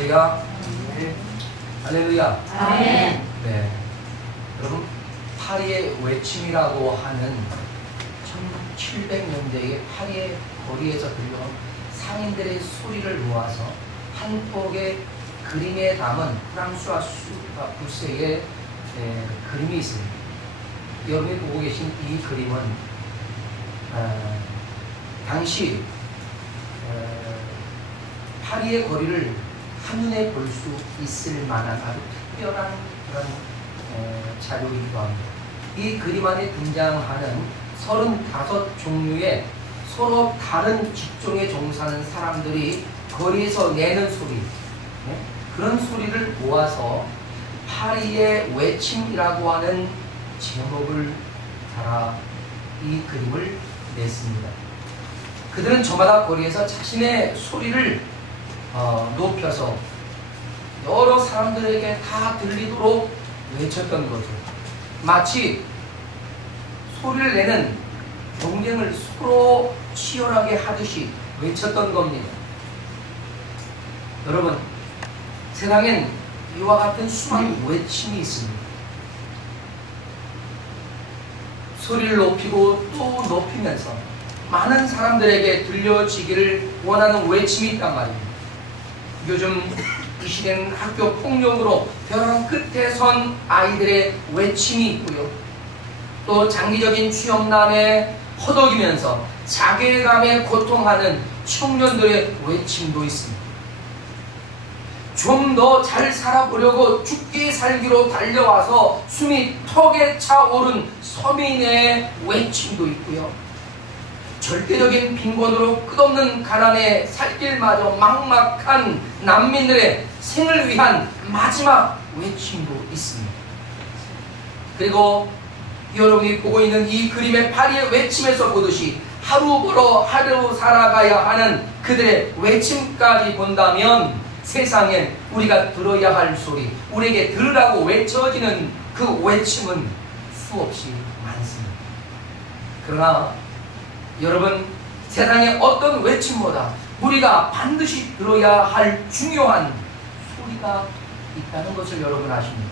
할렐루야. 네. 할렐루야. 아멘. 네. 여러분, 파리의 외침이라고 하는 1700년대의 파리의 거리에서 들려온 상인들의 소리를 모아서 한 폭의 그림에 담은 프랑스와 부세의 그림이 있습니다. 여러분이 보고 계신 이 그림은 당시 파리의 거리를 한눈에 볼 수 있을 만한 아주 특별한 그런 자료이기도 합니다. 이 그림 안에 등장하는 35종류의 서로 다른 직종에 종사하는 사람들이 거리에서 내는 소리, 그런 소리를 모아서 파리의 외침이라고 하는 제목을 달아 이 그림을 냈습니다. 그들은 저마다 거리에서 자신의 소리를 높여서 여러 사람들에게 다 들리도록 외쳤던 거죠. 마치 소리를 내는 경쟁을 서로 치열하게 하듯이 외쳤던 겁니다. 여러분, 세상엔 이와 같은 수많은 외침이 있습니다. 소리를 높이고 또 높이면서 많은 사람들에게 들려지기를 원하는 외침이 있단 말입니다. 요즘 이 시대는 학교 폭력으로 벼랑 끝에 선 아이들의 외침이 있고요. 또 장기적인 취업난에 허덕이면서 자괴감에 고통하는 청년들의 외침도 있습니다. 좀 더 잘 살아보려고 죽기 살기로 달려와서 숨이 턱에 차오른 서민의 외침도 있고요. 절대적인 빈곤으로 끝없는 가난에 살 길마저 막막한 난민들의 생을 위한 마지막 외침도 있습니다. 그리고 여러분이 보고 있는 이 그림의 파리의 외침에서 보듯이 하루 벌어 하루 살아가야 하는 그들의 외침까지 본다면 세상엔 우리가 들어야 할 소리, 우리에게 들으라고 외쳐지는 그 외침은 수없이 많습니다. 그러나 여러분, 세상의 어떤 외침보다 우리가 반드시 들어야 할 중요한 소리가 있다는 것을 여러분 아십니까?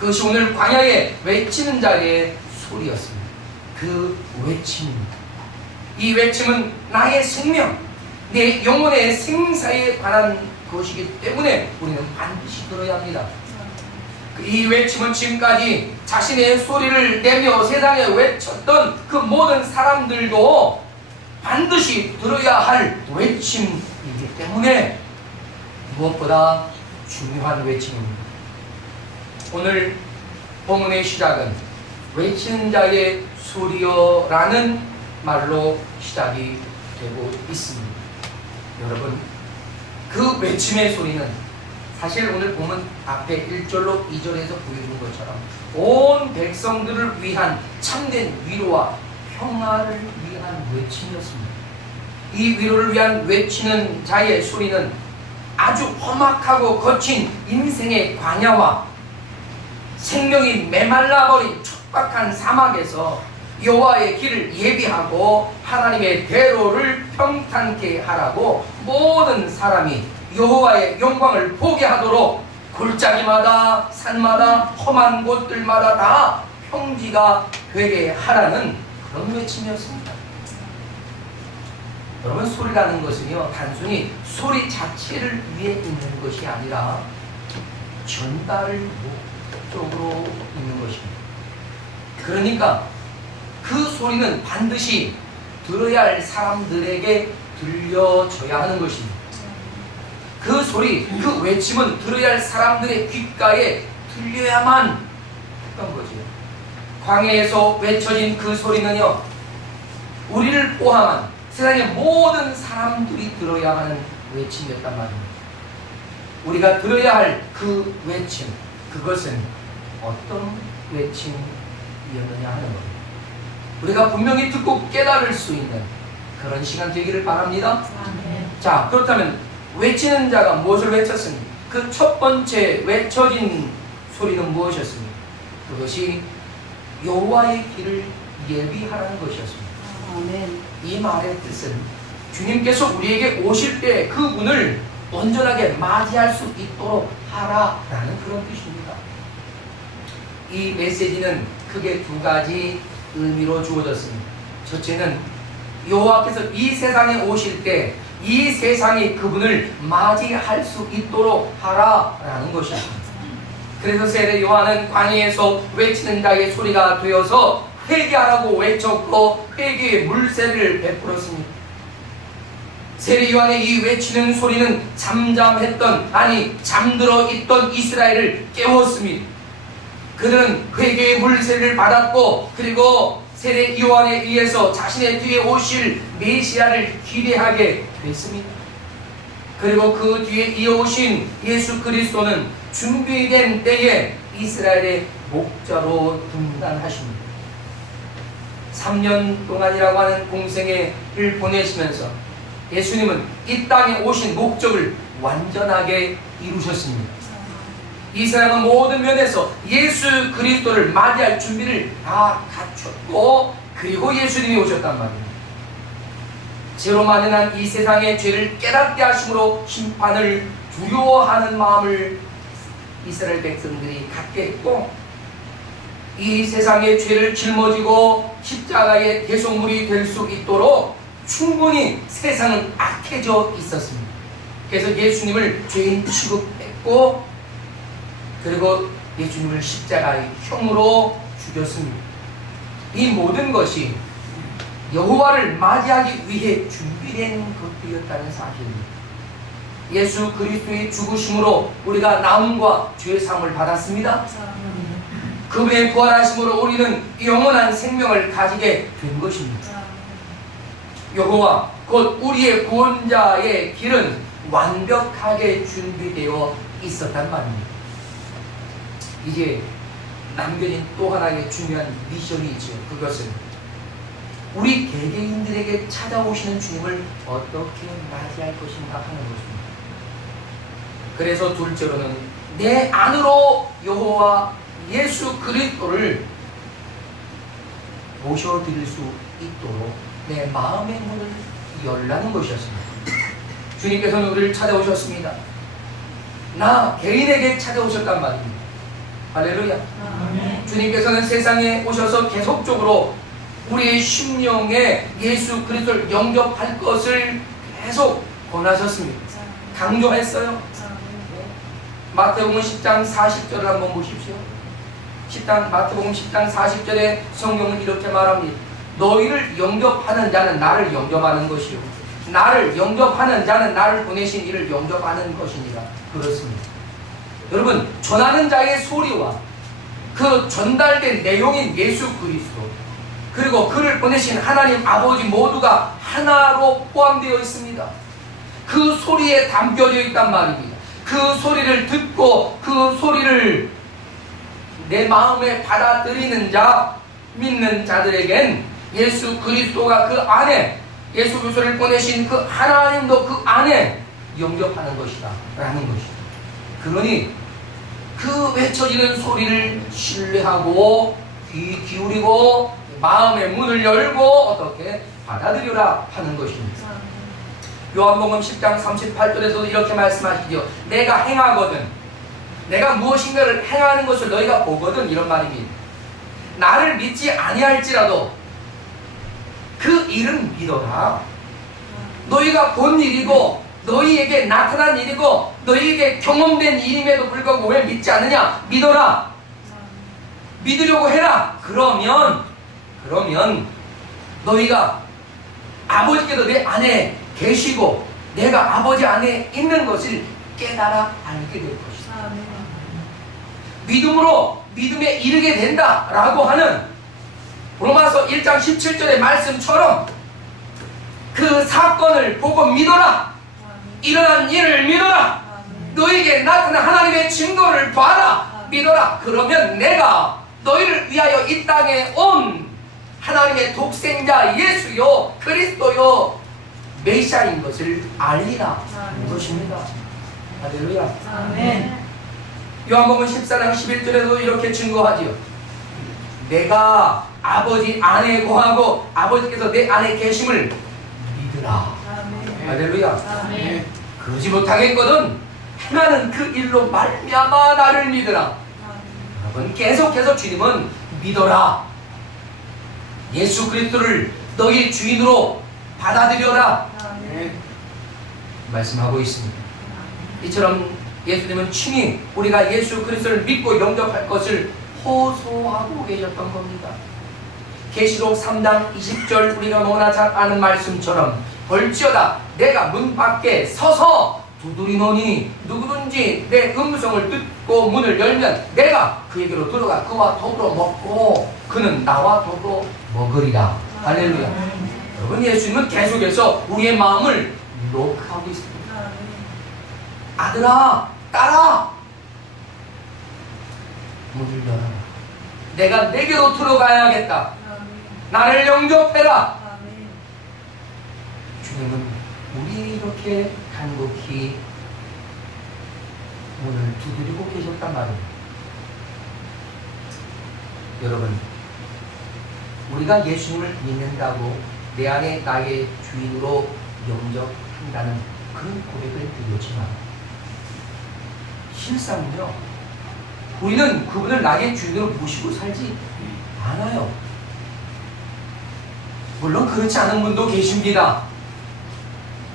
그것이 오늘 광야에 외치는 자의 소리였습니다. 그 외침입니다. 이 외침은 나의 생명, 내 영혼의 생사에 관한 것이기 때문에 우리는 반드시 들어야 합니다. 이 외침은 지금까지 자신의 소리를 내며 세상에 외쳤던 그 모든 사람들도 반드시 들어야 할 외침이기 때문에 무엇보다 중요한 외침입니다. 오늘 본문의 시작은 외치는 자의 소리여라는 말로 시작이 되고 있습니다. 여러분, 그 외침의 소리는 사실 오늘 보면 앞에 1절로 2절에서 보여준 것처럼 온 백성들을 위한 참된 위로와 평화를 위한 외침이었습니다. 이 위로를 위한 외치는 자의 소리는 아주 험악하고 거친 인생의 광야와 생명이 메말라버린 촉박한 사막에서 여호와의 길을 예비하고 하나님의 대로를 평탄케 하라고 모든 사람이 여호와의 영광을 보게 하도록 골짜기마다 산마다 험한 곳들마다 다 평지가 되게 하라는 그런 외침이었습니다. 여러분, 소리라는 것은요, 단순히 소리 자체를 위해 있는 것이 아니라 전달을 목적으로 있는 것입니다. 그러니까 그 소리는 반드시 들어야 할 사람들에게 들려줘야 하는 것입니다. 그 소리, 그 외침은 들어야 할 사람들의 귓가에 들려야만 했던 거죠. 광야에서 외쳐진 그 소리는요, 우리를 포함한 세상의 모든 사람들이 들어야 하는 외침이었단 말입니다. 우리가 들어야 할 그 외침, 그것은 어떤 외침이었느냐 하는 겁니다. 우리가 분명히 듣고 깨달을 수 있는 그런 시간 되기를 바랍니다. 자, 그렇다면 외치는 자가 무엇을 외쳤습니까? 그 첫 번째 외쳐진 소리는 무엇이었습니까? 그것이 여호와의 길을 예비하라는 것이었습니다. 아멘. 이 말의 뜻은 주님께서 우리에게 오실 때 그 문을 온전하게 맞이할 수 있도록 하라라는 그런 뜻입니다. 이 메시지는 크게 두 가지 의미로 주어졌습니다. 첫째는 여호와께서 이 세상에 오실 때 이 세상이 그분을 맞이할 수 있도록 하라라는 것입니다. 그래서 세례 요한은 광야에서 외치는 자의 소리가 되어서 회개하라고 외쳤고 회개의 물세를 베풀었습니다. 세례 요한의 이 외치는 소리는 잠들어 있던 이스라엘을 깨웠습니다. 그들은 회개의 물세를 받았고 그리고 세례 요한에 의해서 자신의 뒤에 오실 메시아를 기대하게 됐습니다. 그리고 그 뒤에 이어오신 예수 그리스도는 준비된 때에 이스라엘의 목자로 등단하십니다. 3년 동안이라고 하는 공생애를 보내시면서 예수님은 이 땅에 오신 목적을 완전하게 이루셨습니다. 이 사람은 모든 면에서 예수 그리스도를 맞이할 준비를 다 갖췄고 그리고 예수님이 오셨단 말입니다. 죄로 만연한 이 세상의 죄를 깨닫게 하심으로 심판을 두려워하는 마음을 이스라엘 백성들이 갖게 했고 이 세상의 죄를 짊어지고 십자가의 대속물이 될 수 있도록 충분히 세상은 악해져 있었습니다. 그래서 예수님을 죄인 취급했고 그리고 예수님을 십자가의 형으로 죽였습니다. 이 모든 것이 여호와를 맞이하기 위해 준비된 것들이었다는 사실입니다. 예수 그리스도의 죽으심으로 우리가 나음과 죄사함을 받았습니다. 그분의 부활하심으로 우리는 영원한 생명을 가지게 된 것입니다. 여호와 곧 우리의 구원자의 길은 완벽하게 준비되어 있었단 말입니다. 이제 남겨진 또 하나의 중요한 미션이 있죠. 그것은 우리 개개인들에게 찾아오시는 주님을 어떻게 맞이할 것인가 하는 것입니다. 그래서 둘째로는 내 안으로 여호와 예수 그리스도를 모셔드릴 수 있도록 내 마음의 문을 열라는 것이었습니다. 주님께서는 우리를 찾아오셨습니다. 나 개인에게 찾아오셨단 말입니다. 할렐루야. 아멘. 주님께서는 세상에 오셔서 계속적으로 우리의 심령에 예수 그리스도를 영접할 것을 계속 권하셨습니다. 강조했어요. 마태복음 10장 40절을 한번 보십시오. 마태복음 10장 40절에 성경은 이렇게 말합니다. 너희를 영접하는 자는 나를 영접하는 것이요 나를 영접하는 자는 나를 보내신 이를 영접하는 것이니라. 그렇습니다. 여러분, 전하는 자의 소리와 그 전달된 내용인 예수 그리스도 그리고 그를 보내신 하나님 아버지 모두가 하나로 포함되어 있습니다. 그 소리에 담겨져 있단 말입니다. 그 소리를 듣고 그 소리를 내 마음에 받아들이는 자, 믿는 자들에겐 예수 그리스도가 그 안에 예수 그리스도를 보내신 그 하나님도 그 안에 영접하는 것이다 라는 것이다. 그러니 그 외쳐지는 소리를 신뢰하고 귀 기울이고 마음의 문을 열고 어떻게 받아들여라 하는 것입니다. 요한복음 10장 38절에서도 이렇게 말씀하시죠. 내가 행하거든 내가 무엇인가를 행하는 것을 너희가 보거든 이런 말입니다. 나를 믿지 아니할지라도 그 일은 믿어라. 너희가 본 일이고 너희에게 나타난 일이고 너희에게 경험된 일임에도 불구하고 왜 믿지 않느냐? 믿어라. 믿으려고 해라. 그러면 너희가 아버지께서 내 안에 계시고 내가 아버지 안에 있는 것을 깨달아 알게 될 것이다. 믿음으로 믿음에 이르게 된다라고 하는 로마서 1장 17절의 말씀처럼 그 사건을 보고 믿어라. 일어난 일을 믿어라. 너에게 나타난 하나님의 증거를 봐라. 믿어라. 그러면 내가 너희를 위하여 이 땅에 온 하나님의 독생자 예수요 그리스도요 메시아인 것을 알리라 이것입니다. 할렐루야. 아멘. 요한복음 14장 11절에도 이렇게 증거하지요. 내가 아버지 안에 거하고 아버지께서 내 안에 계심을 믿으라. 아멘. 할렐루야. 아멘. 그러지 못하겠거든 행하는 그 일로 말미암아 나를 믿으라. 여러분, 계속해서 주님은 믿어라. 예수 그리스도를 너희 주인으로 받아들여라. 말씀하고 있습니다. 이처럼 예수님은 친히 우리가 예수 그리스도를 믿고 영접할 것을 호소하고 계셨던 겁니다. 계시록 3장 20절 우리가 너무나 잘 아는 말씀처럼 볼지어다 내가 문 밖에 서서 두드리노니 누구든지 내 음성을 듣고 문을 열면 내가 그에게로 들어가 그와 더불어 먹고 그는 나와 더불어 먹으리라. 할렐루야. 여러분, 예수님은 계속해서 우리의 마음을 노크하고 있습니다. 아들아, 딸아, 문을 열어라. 내가 내게로 들어가야겠다. 나를 영접해라. 주님은 우리 이렇게 간곡히 문을 두드리고 계셨단 말입니다. 여러분, 우리가 예수님을 믿는다고 내 안에 나의 주인으로 영접한다는 그런 고백을 드렸지만 실상은요, 우리는 그분을 나의 주인으로 모시고 살지 않아요. 물론 그렇지 않은 분도 계십니다.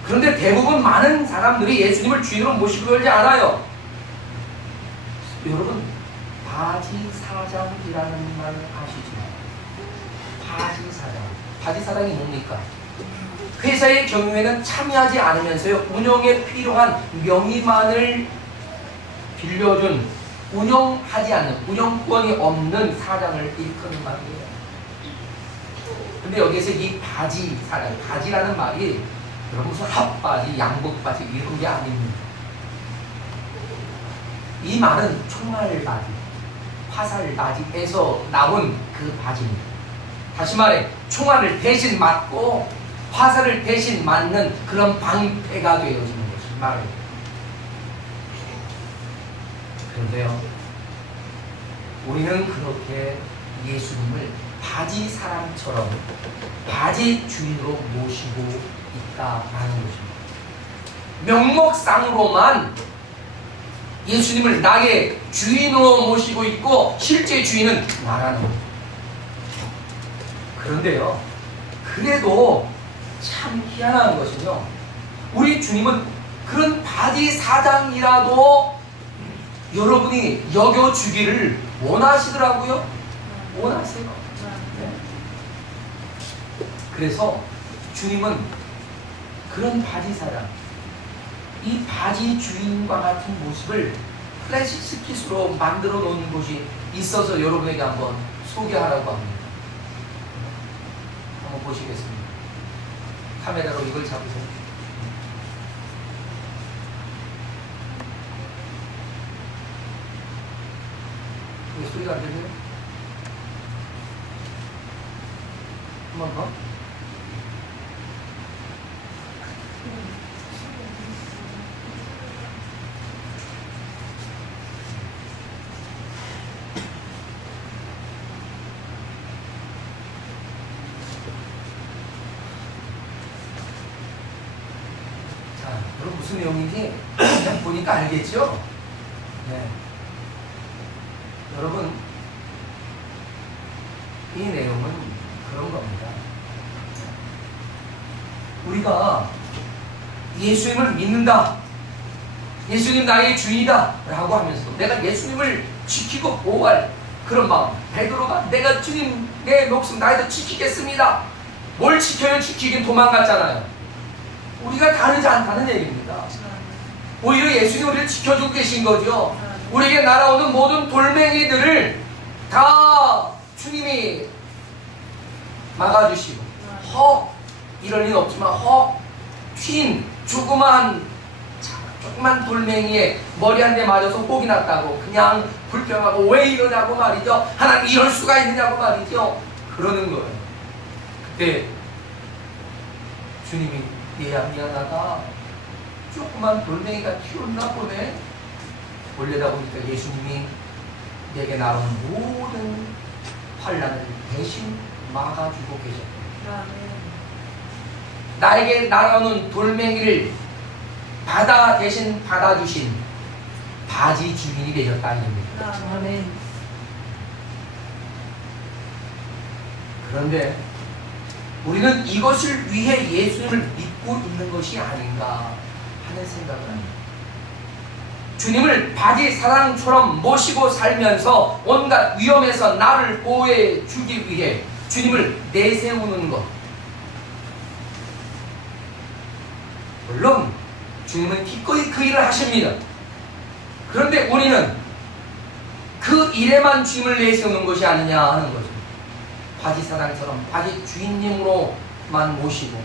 그런데 대부분 많은 사람들이 예수님을 주인으로 모시고 살지 않아요. 여러분, 바지사장이라는 말 아시죠? 바지사장. 바지사장이 뭡니까? 회사의 경영에는 참여하지 않으면서요, 운영에 필요한 명의만을 빌려준, 운영하지 않는, 운영권이 없는 사장을 일컫는 말이에요. 근데 여기에서 이 바지사장, 바지라는 말이 여러분 무슨 핫바지, 양복바지 이런 게 아닙니다. 이 말은 총알바지, 화살바지에서 나온 그 바지입니다. 다시 말해, 총알을 대신 맞고 화살을 대신 맞는 그런 방패가 되어지는 것이 말이에요. 그런데요, 우리는 그렇게 예수님을 바지 사람처럼 바지 주인으로 모시고 있다라는 것입니다. 명목상으로만 예수님을 나의 주인으로 모시고 있고 실제 주인은 나라는 겁니다. 그런데요, 그래도 참 희한한 것은요, 우리 주님은 그런 바지 사장이라도 여러분이 여겨주기를 원하시더라고요. 원하세요. 네. 그래서 주님은 그런 바지 사장, 이 바지 주인과 같은 모습을 플래시 스킷으로 만들어 놓은 곳이 있어서 여러분에게 한번 소개하라고 합니다. 한번 보시겠습니다. 카메라로 이걸 잡으세요. 왜 소리가 안 들려요? 한 번 더. 그럼 무슨 내용인지 그냥 보니까 알겠죠? 네. 여러분, 이 내용은 그런 겁니다. 우리가 예수님을 믿는다, 예수님 나의 주인이다 라고 하면서 내가 예수님을 지키고 보호할 그런 마음, 베드로가 내가 주님 내 목숨 다해서 지키겠습니다. 뭘 지켜요? 지키긴 도망갔잖아요. 우리가 다르지 않다는 얘기입니다. 오히려 예수님 우리를 지켜주고 계신 거죠. 우리에게 날아오는 모든 돌멩이들을 다 주님이 막아주시고, 이럴 리는 없지만 튄 조그만 돌멩이에 머리 한 대 맞아서 혹이 났다고 그냥 불평하고 왜 이러냐고 말이죠. 하나님 이럴 수가 있느냐고 말이죠. 그러는 거예요. 그때 주님이 얘야 미안하다, 조그만 돌멩이가 튀었나 보네. 올려다 보니까 예수님이 내게 나온 모든 환난을 대신 막아주고 계셨다. 나에게 날아오는 돌멩이를 바다 대신 받아주신 바지 주인이 되셨다 이겁니다. 아멘. 그런데 우리는 이것을 위해 예수님을 믿고 있는 것이 아닌가 하는 생각을 합니다. 주님을 바지 사랑처럼 모시고 살면서 온갖 위험에서 나를 보호해 주기 위해 주님을 내세우는 것. 물론 주님은 기꺼이 그 일을 하십니다. 그런데 우리는 그 일에만 주님을 내세우는 것이 아니냐 하는 거죠. 바지 사랑처럼 바지 주인님으로만 모시고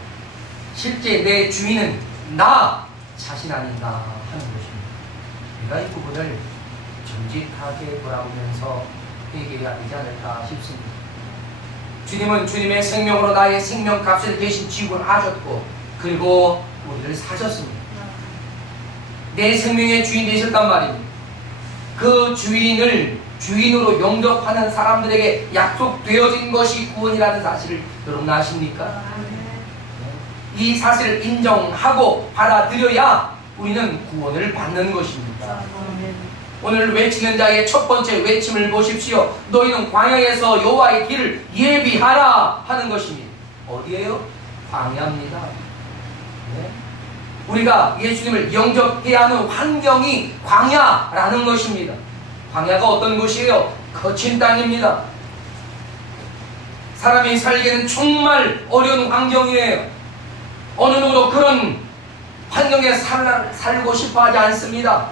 실제 내 주인은 나 자신 아닌가 하는 것입니다. 우리가 이 부분을 정직하게 돌아보면서 회개해야 되지 않을까 싶습니다. 주님은 주님의 생명으로 나의 생명값을 대신 지불하셨고 그리고 우리를 사셨습니다. 내 생명의 주인 되셨단 말입니다. 그 주인을 주인으로 영접하는 사람들에게 약속되어진 것이 구원이라는 사실을 여러분 아십니까? 이 사실을 인정하고 받아들여야 우리는 구원을 받는 것입니다. 오늘 외치는 자의 첫 번째 외침을 보십시오. 너희는 광야에서 여호와의 길을 예비하라 하는 것입니다. 어디예요? 광야입니다. 네? 우리가 예수님을 영접해야 하는 환경이 광야라는 것입니다. 광야가 어떤 곳이에요? 거친 땅입니다. 사람이 살기에는 정말 어려운 환경이에요. 어느 누구도 그런 환경에 살고 싶어 하지 않습니다.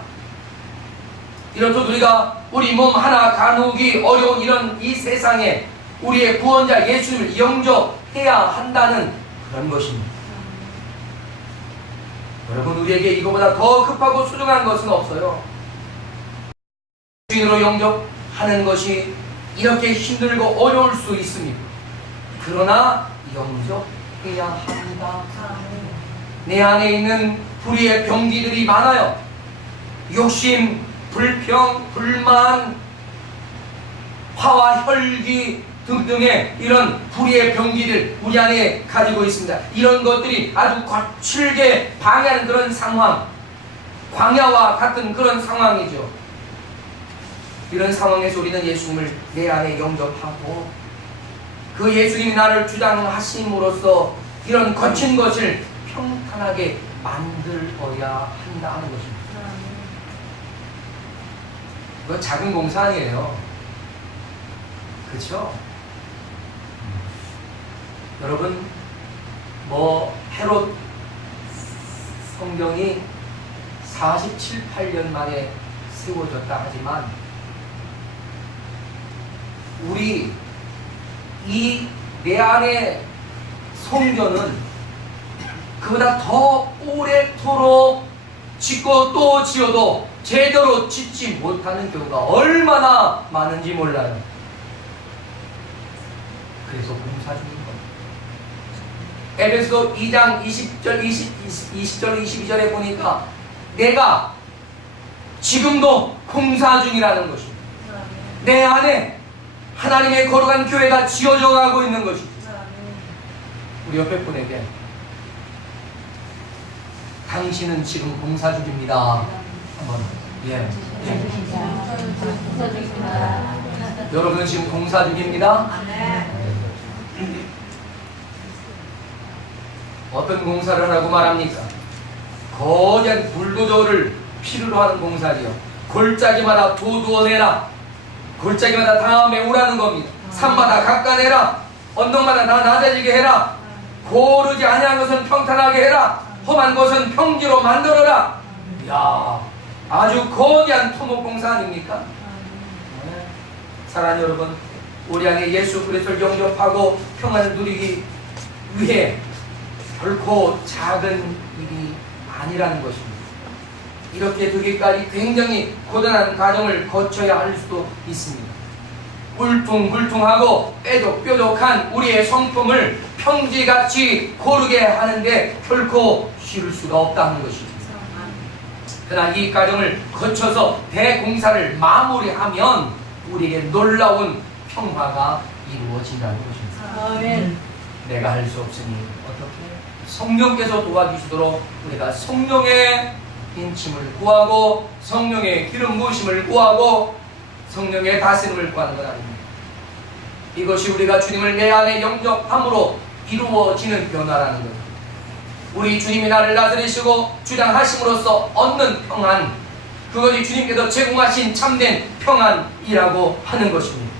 이렇듯 우리가 우리 몸 하나 가누기 어려운 이런 이 세상에 우리의 구원자 예수님을 영접해야 한다는 그런 것입니다. 여러분, 우리에게 이거보다 더 급하고 소중한 것은 없어요. 주인으로 영접하는 것이 이렇게 힘들고 어려울 수 있습니다. 그러나 영접해야 합니다. 내 안에 있는 불의의 병기들이 많아요. 욕심, 불평, 불만, 화와 혈기 등등의 이런 불의의 병기를 우리 안에 가지고 있습니다. 이런 것들이 아주 거칠게 방해하는 그런 상황, 광야와 같은 그런 상황이죠. 이런 상황에서 우리는 예수님을 내 안에 영접하고 그 예수님이 나를 주장하심으로써 이런 거친 것을 평탄하게 만들어야 한다 하는 것입니다. 그건 작은 공사 아니에요. 그렇죠? 여러분, 헤롯 성경이 47, 8년 만에 세워졌다 하지만 우리 내 안의 성전은 그보다 더 오래도록 짓고 또 지어도 제대로 짓지 못하는 경우가 얼마나 많은지 몰라요. 그래서 공사 중인 겁니다. 에베소 2장 20절, 22절에 보니까 내가 지금도 공사 중이라는 것입니다. 내 안에 하나님의 거룩한 교회가 지어져 가고 있는 것입니다. 우리 옆에 분에게 당신은 지금 공사 중입니다. 한번 여러분은 지금 공사 중입니다. 어떤 공사를 하라고 말합니까? 거대한 불도저를 필요로 하는 공사지요. 골짜기마다 도두어내라. 골짜기마다 다 메우라는 겁니다. 산마다 깎아내라. 언덕마다 다 낮아지게 해라. 고르지 아니한 것은 평탄하게 해라. 험한 것은 평지로 만들어라. 이야, 아주 거대한 토목공사 아닙니까? 네. 사랑하는 여러분, 우리 안에 예수 그리스도를 영접하고 평안을 누리기 위해 결코 작은 일이 아니라는 것입니다. 이렇게 되기까지 굉장히 고단한 과정을 거쳐야 할 수도 있습니다. 울퉁불퉁하고 뾰족뾰족한 우리의 성품을 평지같이 고르게 하는데 결코 쉬울 수가 없다는 것입니다. 그러나 이 과정을 거쳐서 대공사를 마무리하면 우리에게 놀라운 평화가 이루어진다는 것입니다. 아멘. 내가 할 수 없으니 어떻게? 성령께서 도와주시도록 우리가 성령의 인침을 구하고 성령의 기름 부으심을 구하고 성령의 다스림을 구하는 것 아닙니다. 이것이 우리가 주님을 내 안에 영접함으로 이루어지는 변화라는 것. 우리 주님이 나를 다스리시고 주장하심으로써 얻는 평안, 그것이 주님께서 제공하신 참된 평안이라고 하는 것입니다.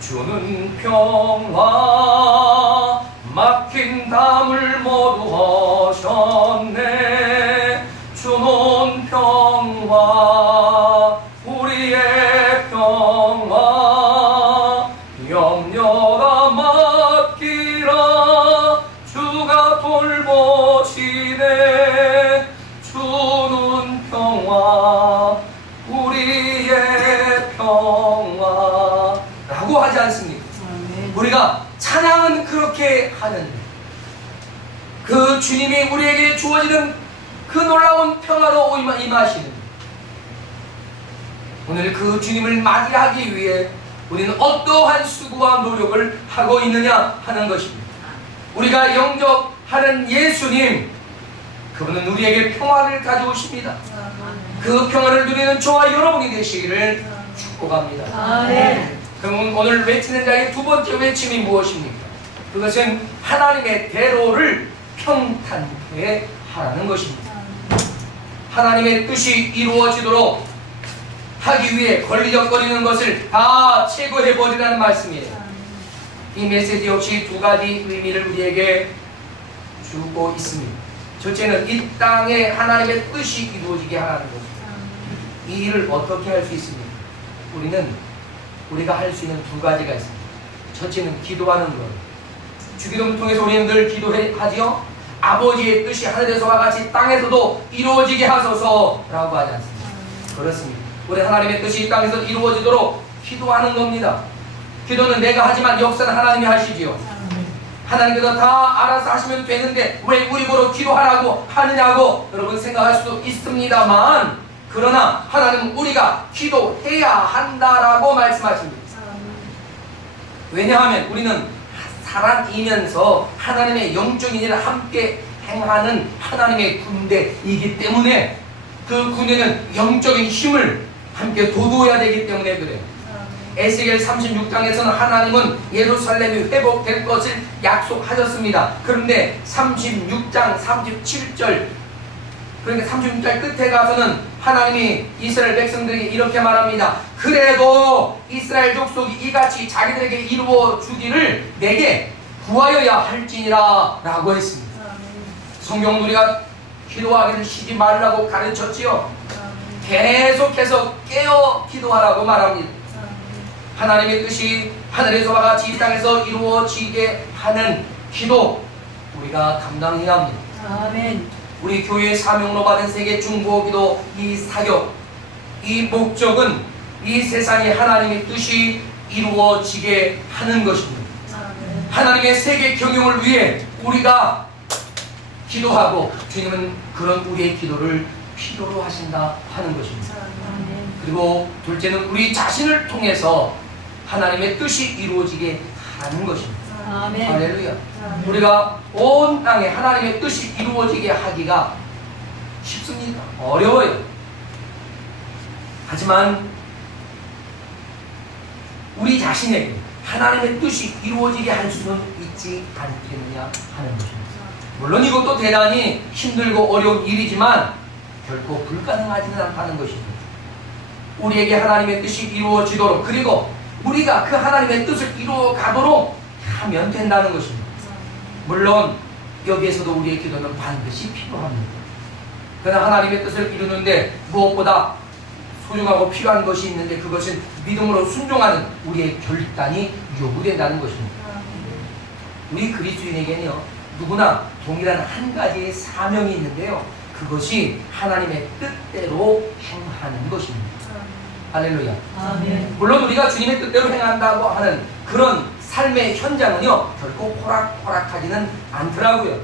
주는 평화 막힌 담을 모두 하셨네. 주는 평화 우리의 평화 염려가 맡기라 주가 돌보시네. 주는 평화 우리의 평화라고 하지 않습니까? 우리가 찬양은 그렇게 하는데 그 주님이 우리에게 주어지는 그 놀라운 평화로 임하시는 오늘 그 주님을 맞이하기 위해 우리는 어떠한 수고와 노력을 하고 있느냐 하는 것입니다. 우리가 영접하는 예수님, 그분은 우리에게 평화를 가져오십니다. 그 평화를 누리는 저와 여러분이 되시기를 축복합니다. 그럼 오늘 외치는 자의 두 번째 외침이 무엇입니까? 그것은 하나님의 대로를 평탄케 하라는 것입니다. 하나님의 뜻이 이루어지도록 하기 위해 걸리적거리는 것을 다 제거해버리라는 말씀이에요. 이 메시지 역시 두 가지 의미를 우리에게 주고 있습니다. 첫째는 이 땅에 하나님의 뜻이 이루어지게 하라는 것입니다. 이 일을 어떻게 할 수 있습니까? 우리가 할 수 있는 두 가지가 있습니다. 첫째는 기도하는 것. 주기도를 통해서 우리는 늘 기도하지요. 아버지의 뜻이 하늘에서와 같이 땅에서도 이루어지게 하소서라고 하지 않습니다. 그렇습니다. 우리 하나님의 뜻이 이 땅에서 이루어지도록 기도하는 겁니다. 기도는 내가 하지만 역사는 하나님이 하시지요. 하나님께서 다 알아서 하시면 되는데 왜 우리 보러 기도하라고 하느냐고 여러분 생각할 수도 있습니다만, 그러나 하나님은 우리가 기도해야 한다라고 말씀하십니다. 왜냐하면 우리는 살아이면서 하나님의 영적인 일을 함께 행하는 하나님의 군대이기 때문에 그 군대는 영적인 힘을 함께 돋워야 되기 때문에 그래요. 에스겔 36장에서는 하나님은 예루살렘이 회복될 것을 약속하셨습니다. 그런데 36장 37절, 그러니까 36절 끝에 가서는 하나님이 이스라엘 백성들에게 이렇게 말합니다. 그래도 이스라엘 족속이 이같이 자기들에게 이루어 주기를 내게 구하여야 할지니라 라고 했습니다. 성경은 우리가 기도하기를 쉬지 말라고 가르쳤지요. 계속해서 깨어 기도하라고 말합니다. 하나님의 뜻이 하늘에서와 같이 이 땅에서 이루어지게 하는 기도 우리가 감당해야 합니다. 아멘. 우리 교회의 사명으로 받은 세계 중보기도 이 사역, 이 목적은 이 세상에 하나님의 뜻이 이루어지게 하는 것입니다. 아멘. 하나님의 세계 경영을 위해 우리가 기도하고 주님은 그런 우리의 기도를 필요로 하신다 하는 것입니다. 아멘. 그리고 둘째는 우리 자신을 통해서 하나님의 뜻이 이루어지게 하는 것입니다. 아멘. 할렐루야. 아멘. 우리가 온 땅에 하나님의 뜻이 이루어지게 하기가 쉽습니까? 어려워요. 하지만 우리 자신에게 하나님의 뜻이 이루어지게 할 수는 있지 않겠느냐 하는 것입니다. 물론 이것도 대단히 힘들고 어려운 일이지만 결코 불가능하지는 않다는 것입니다. 우리에게 하나님의 뜻이 이루어지도록, 그리고 우리가 그 하나님의 뜻을 이루어 가도록 하면 된다는 것입니다. 물론 여기에서도 우리의 기도는 반드시 필요합니다. 그러나 하나님의 뜻을 이루는데 무엇보다 소중하고 필요한 것이 있는데 그것은 믿음으로 순종하는 우리의 결단이 요구된다는 것입니다. 우리 그리스도인에게는요, 누구나 동일한 한 가지의 사명이 있는데요, 그것이 하나님의 뜻대로 행하는 것입니다. 할렐루야. 아멘. 물론 우리가 주님의 뜻대로 행한다고 하는 그런 삶의 현장은요, 결코 호락호락하지는 않더라고요.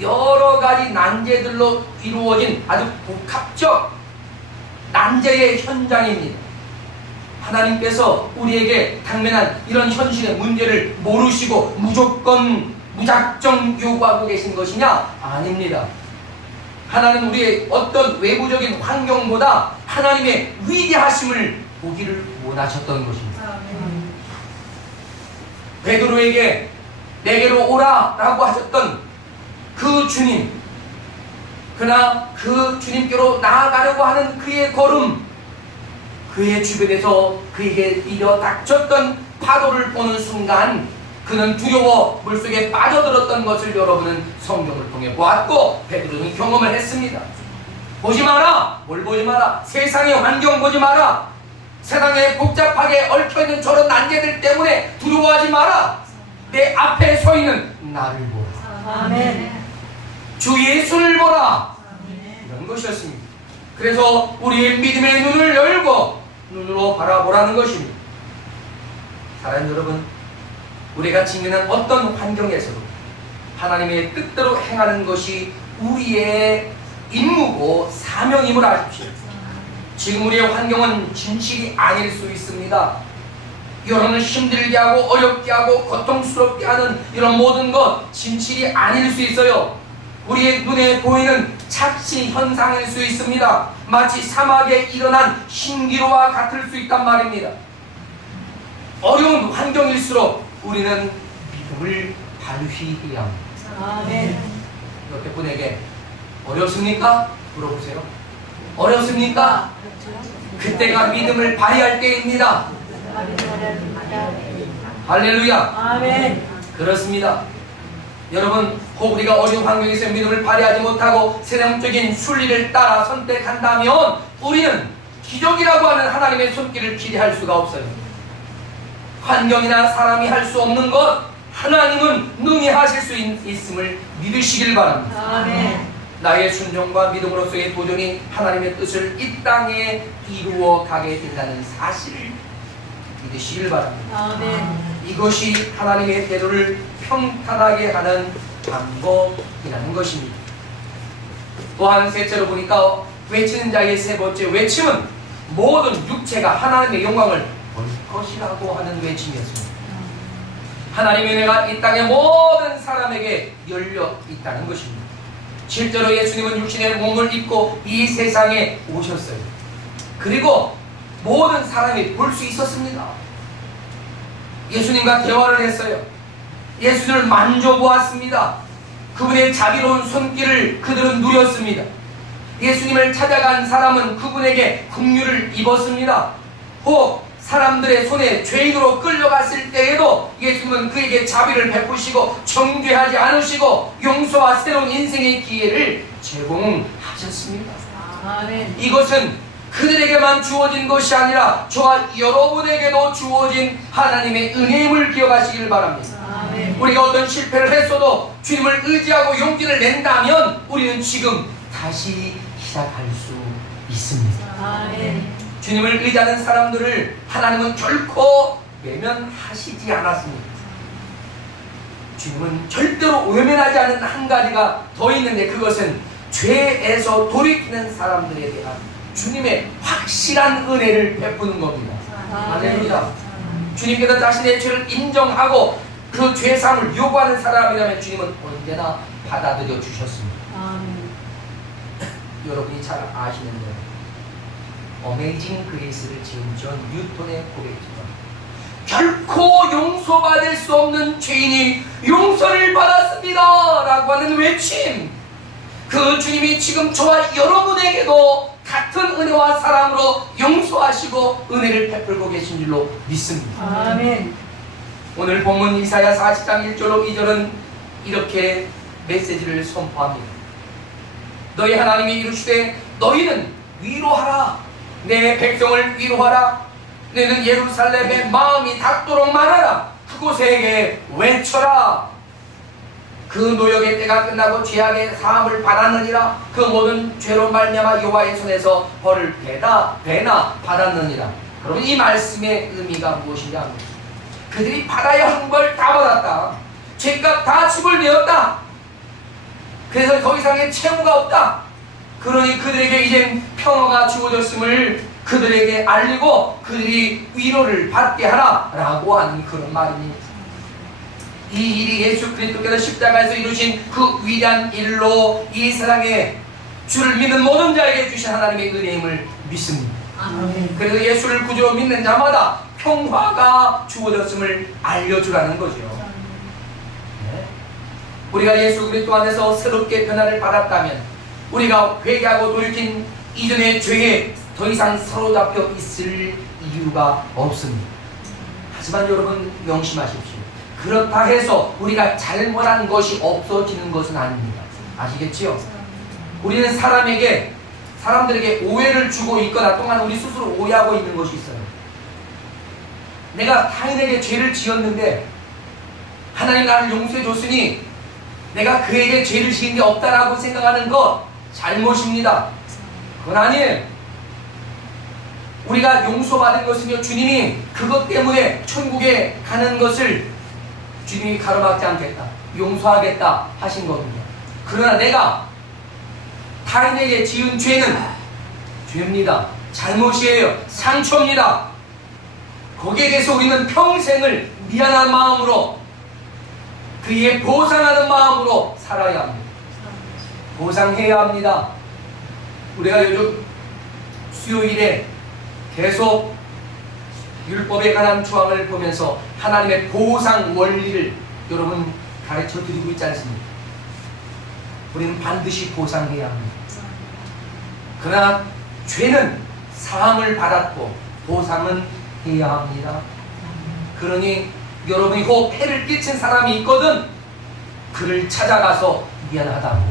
여러 가지 난제들로 이루어진 아주 복합적 난제의 현장입니다. 하나님께서 우리에게 당면한 이런 현실의 문제를 모르시고 무조건 무작정 요구하고 계신 것이냐? 아닙니다. 하나님 우리의 어떤 외부적인 환경보다 하나님의 위대하심을 보기를 원하셨던 것입니다. 베드로에게 내게로 오라라고 하셨던 그 주님, 그러나 그 주님께로 나아가려고 하는 그의 걸음, 그의 주변에서 그에게 밀어 닥쳤던 파도를 보는 순간 그는 두려워 물속에 빠져들었던 것을 여러분은 성경을 통해 보았고 베드로는 경험을 했습니다. 보지 마라. 뭘 보지 마라? 세상의 환경 보지 마라. 세상에 복잡하게 얽혀있는 저런 난제들 때문에 두려워하지 마라. 내 앞에 서 있는 나를 보라. 아멘. 주 예수를 보라. 이런 것이었습니다. 그래서 우리의 믿음의 눈을 열고 눈으로 바라보라는 것입니다. 사랑하는 여러분, 우리가 직면한 어떤 환경에서도 하나님의 뜻대로 행하는 것이 우리의 임무고 사명임을 아십시오. 지금 우리의 환경은 진실이 아닐 수 있습니다. 여러분을 힘들게 하고 어렵게 하고 고통스럽게 하는 이런 모든 것 진실이 아닐 수 있어요. 우리의 눈에 보이는 착시 현상일 수 있습니다. 마치 사막에 일어난 신기루와 같을 수 있단 말입니다. 어려운 환경일수록 우리는 믿음을 발휘해야 합니다. 아멘. 옆에 분에게 어렵습니까? 물어보세요. 어렵습니까? 그때가 믿음을 발휘할 때입니다. 할렐루야. 아멘. 그렇습니다. 여러분, 혹 우리가 어려운 환경에서 믿음을 발휘하지 못하고 세상적인 순리를 따라 선택한다면 우리는 기적이라고 하는 하나님의 손길을 기대할 수가 없어요. 환경이나 사람이 할 수 없는 것 하나님은 능히 하실 수 있음을 믿으시길 바랍니다. 아멘. 나의 순종과 믿음으로서의 도전이 하나님의 뜻을 이 땅에 이루어 가게 된다는 사실을 믿으시길 바랍니다. 아멘. 이것이 하나님의 태도를 평탄하게 하는 방법이라는 것입니다. 또한 셋째로 보니까 외치는 자의 세 번째 외침은 모든 육체가 하나님의 영광을 볼 것이라고 하는 외침이었습니다. 하나님의 은혜가 이 땅의 모든 사람에게 열려 있다는 것입니다. 실제로 예수님은 육신의 몸을 입고 이 세상에 오셨어요. 그리고 모든 사람이 볼 수 있었습니다. 예수님과 대화를 했어요. 예수님을 만져보았습니다. 그분의 자비로운 손길을 그들은 누렸습니다. 예수님을 찾아간 사람은 그분에게 긍휼을 입었습니다. 혹 사람들의 손에 죄인으로 끌려갔을 때에도 예수님은 그에게 자비를 베푸시고 정죄하지 않으시고 용서와 새로운 인생의 기회를 제공하셨습니다. 아멘. 이것은 그들에게만 주어진 것이 아니라 저와 여러분에게도 주어진 하나님의 은혜임을 기억하시길 바랍니다. 아멘. 우리가 어떤 실패를 했어도 주님을 의지하고 용기를 낸다면 우리는 지금 다시 시작할 수 있습니다. 아멘. 주님을 의지하는 사람들을 하나님은 결코 외면하시지 않았습니다. 주님은 절대로 외면하지 않는 한 가지가 더 있는데 그것은 죄에서 돌이키는 사람들에 대한 주님의 확실한 은혜를 베푸는 겁니다. 할렐루야. 주님께서 자신의 죄를 인정하고 그 죄사함을 요구하는 사람이라면 주님은 언제나 받아들여 주셨습니다. 아멘. 여러분이 잘 아시는 대로 어메이징 그레이스를 지은 존 뉴턴의 고백처럼 결코 용서받을 수 없는 죄인이 용서를 받았습니다 라고 하는 외침, 그 주님이 지금 저와 여러분에게도 같은 은혜와 사랑으로 용서하시고 은혜를 베풀고 계신 줄로 믿습니다. 아멘. 오늘 본문 이사야 40장 1절로 2절은 이렇게 메시지를 선포합니다. 너희 하나님이 이르시되 너희는 위로하라. 내 백성을 위로하라. 너희는 예루살렘의 마음이 닿도록 말하라. 그곳에게 외쳐라. 그 노역의 때가 끝나고 죄악의 사함을 받았느니라. 그 모든 죄로 말미암아 여호와의 손에서 벌을 배나 받았느니라. 그럼 이 말씀의 의미가 무엇이냐? 그들이 받아야 하는 걸 다 받았다. 죄값 다 지불되었다. 그래서 더 이상의 채무가 없다. 그러니 그들에게 이젠 평화가 주어졌음을 그들에게 알리고 그들이 위로를 받게 하라 라고 하는 그런 말입니다. 이 일이 예수 그리스도께서 십자가에서 이루신 그 위대한 일로 이 세상에 주를 믿는 모든 자에게 주신 하나님의 은혜임을 믿습니다. 아멘. 그래서 예수를 구주로 믿는 자마다 평화가 주어졌음을 알려주라는 거죠. 네. 우리가 예수 그리스도 안에서 새롭게 변화를 받았다면 우리가 회개하고 돌이킨 이전의 죄에 더 이상 사로잡혀 있을 이유가 없습니다. 하지만 여러분 명심하십시오. 그렇다 해서 우리가 잘못한 것이 없어지는 것은 아닙니다. 아시겠지요? 우리는 사람들에게 오해를 주고 있거나 또한 우리 스스로 오해하고 있는 것이 있어요. 내가 타인에게 죄를 지었는데 하나님 나를 용서해 줬으니 내가 그에게 죄를 지은 게 없다라고 생각하는 것 잘못입니다. 그건 아니에요. 우리가 용서받은 것은요, 주님이 그것 때문에 천국에 가는 것을 주님이 가로막지 않겠다, 용서하겠다 하신 겁니다. 그러나 내가 타인에게 지은 죄는 죄입니다. 잘못이에요. 상처입니다. 거기에 대해서 우리는 평생을 미안한 마음으로 그에 보상하는 마음으로 살아야 합니다. 보상해야 합니다. 우리가 요즘 수요일에 계속 율법에 관한 조항을 보면서 하나님의 보상 원리를 여러분 가르쳐 드리고 있지 않습니까? 우리는 반드시 보상해야 합니다. 그러나 죄는 사함을 받았고 보상은 해야 합니다. 그러니 여러분이 혹 해를 끼친 사람이 있거든 그를 찾아가서 미안하다고,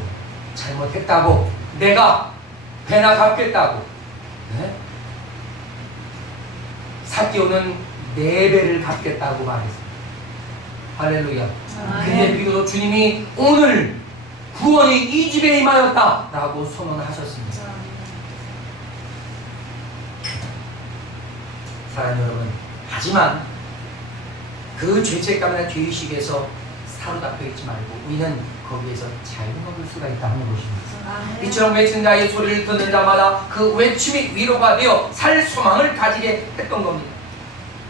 잘못했다고, 내가 배나 갚겠다고, 네? 사개오는 4배를 갚겠다고 말했습니다. 할렐루야. 근데 비로소 주님이 오늘 구원이 이 집에 임하였다 라고 선언하셨습니다. 사랑하는 여러분, 하지만 그 죄책감이나 죄의식에서 사로잡혀 있지 말고 우리는 거기에서 자유를 얻을 수가 있다는 것입니다. 이처럼 외친 자의 소리를 듣는 자마다 그 외침이 위로가 되어 살 소망을 가지게 했던 겁니다.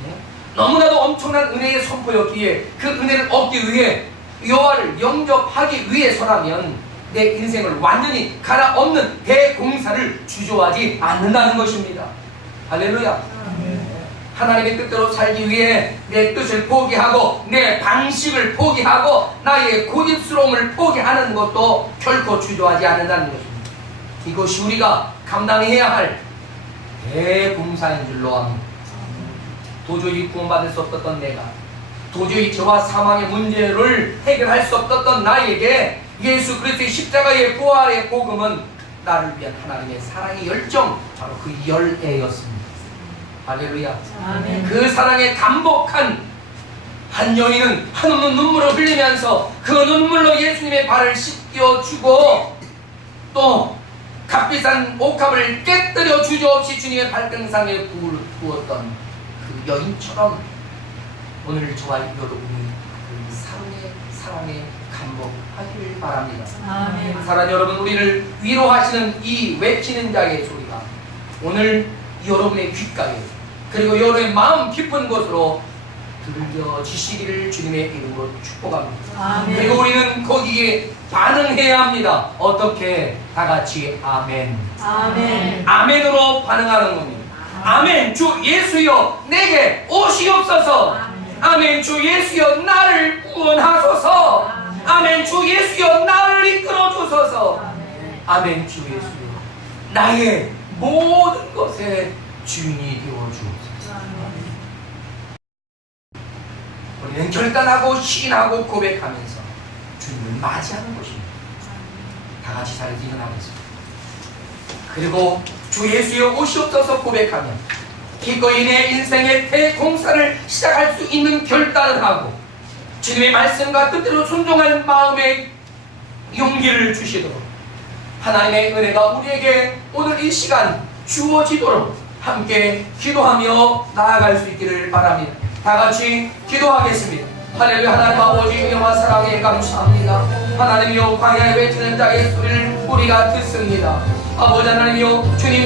네? 너무나도 엄청난 은혜의 선포였기에 그 은혜를 얻기 위해 여호와를 영접하기 위해서라면 내 인생을 완전히 갈아엎는 대공사를 주저하지 않는다는 것입니다. 할렐루야. 하나님의 뜻대로 살기 위해 내 뜻을 포기하고 내 방식을 포기하고 나의 고집스러움을 포기하는 것도 결코 주저하지 않는다는 것입니다. 이것이 우리가 감당해야 할 대봉사인 줄로 압니다. 도저히 구원받을 수 없었던 내가, 도저히 저와 사망의 문제를 해결할 수 없었던 나에게 예수 그리스도의 십자가의 부활의 복음은 나를 위한 하나님의 사랑의 열정, 바로 그 열애였습니다. 할렐루야. 아멘. 그 사랑에 감복한 한 여인은 한없는 눈물을 흘리면서 그 눈물로 예수님의 발을 씻겨주고 또 값비싼 옷값을 깨뜨려 주저없이 주님의 발등상에 부었던 그 여인처럼 오늘 저와 여러분이 그 사랑에 감복하기를 바랍니다. 아멘. 사랑하는 여러분, 우리를 위로하시는 이 외치는 자의 소리가 오늘 여러분의 귓가에 그리고 여러분의 마음 깊은 곳으로 들려지시기를 주님의 이름으로 축복합니다. 아멘. 그리고 우리는 거기에 반응해야 합니다. 어떻게? 다 같이 아멘. 아멘. 아멘으로 반응하는 겁니다. 아멘. 주 예수여 내게 오시옵소서. 아멘. 주 예수여 나를 구원하소서. 아멘. 주 예수여 나를 이끌어 주소서. 아멘. 주 예수여 나의 모든 것의 주인이 되어 주옵소서. 우리는 결단하고 시인하고 고백하면서 주님을 맞이하는 것입니다. 다 같이 자리에서 일어나겠습니다. 그리고 주 예수여 오시옵소서 고백하면 기꺼이 내 인생의 대공사를 시작할 수 있는 결단을 하고 주님의 말씀과 뜻대로 순종하는 마음의 용기를 주시도록 하나님의 은혜가 우리에게 오늘 이 시간 주어지도록 함께 기도하며 나아갈 수 있기를 바랍니다. 다 같이 기도하겠습니다. 할렐루야. 하나님 아버지 은혜와 사랑에 감사합니다. 하나님이여 광야에 외치는 자의 소리를 우리가 듣습니다. 아버지 하나님이여 주님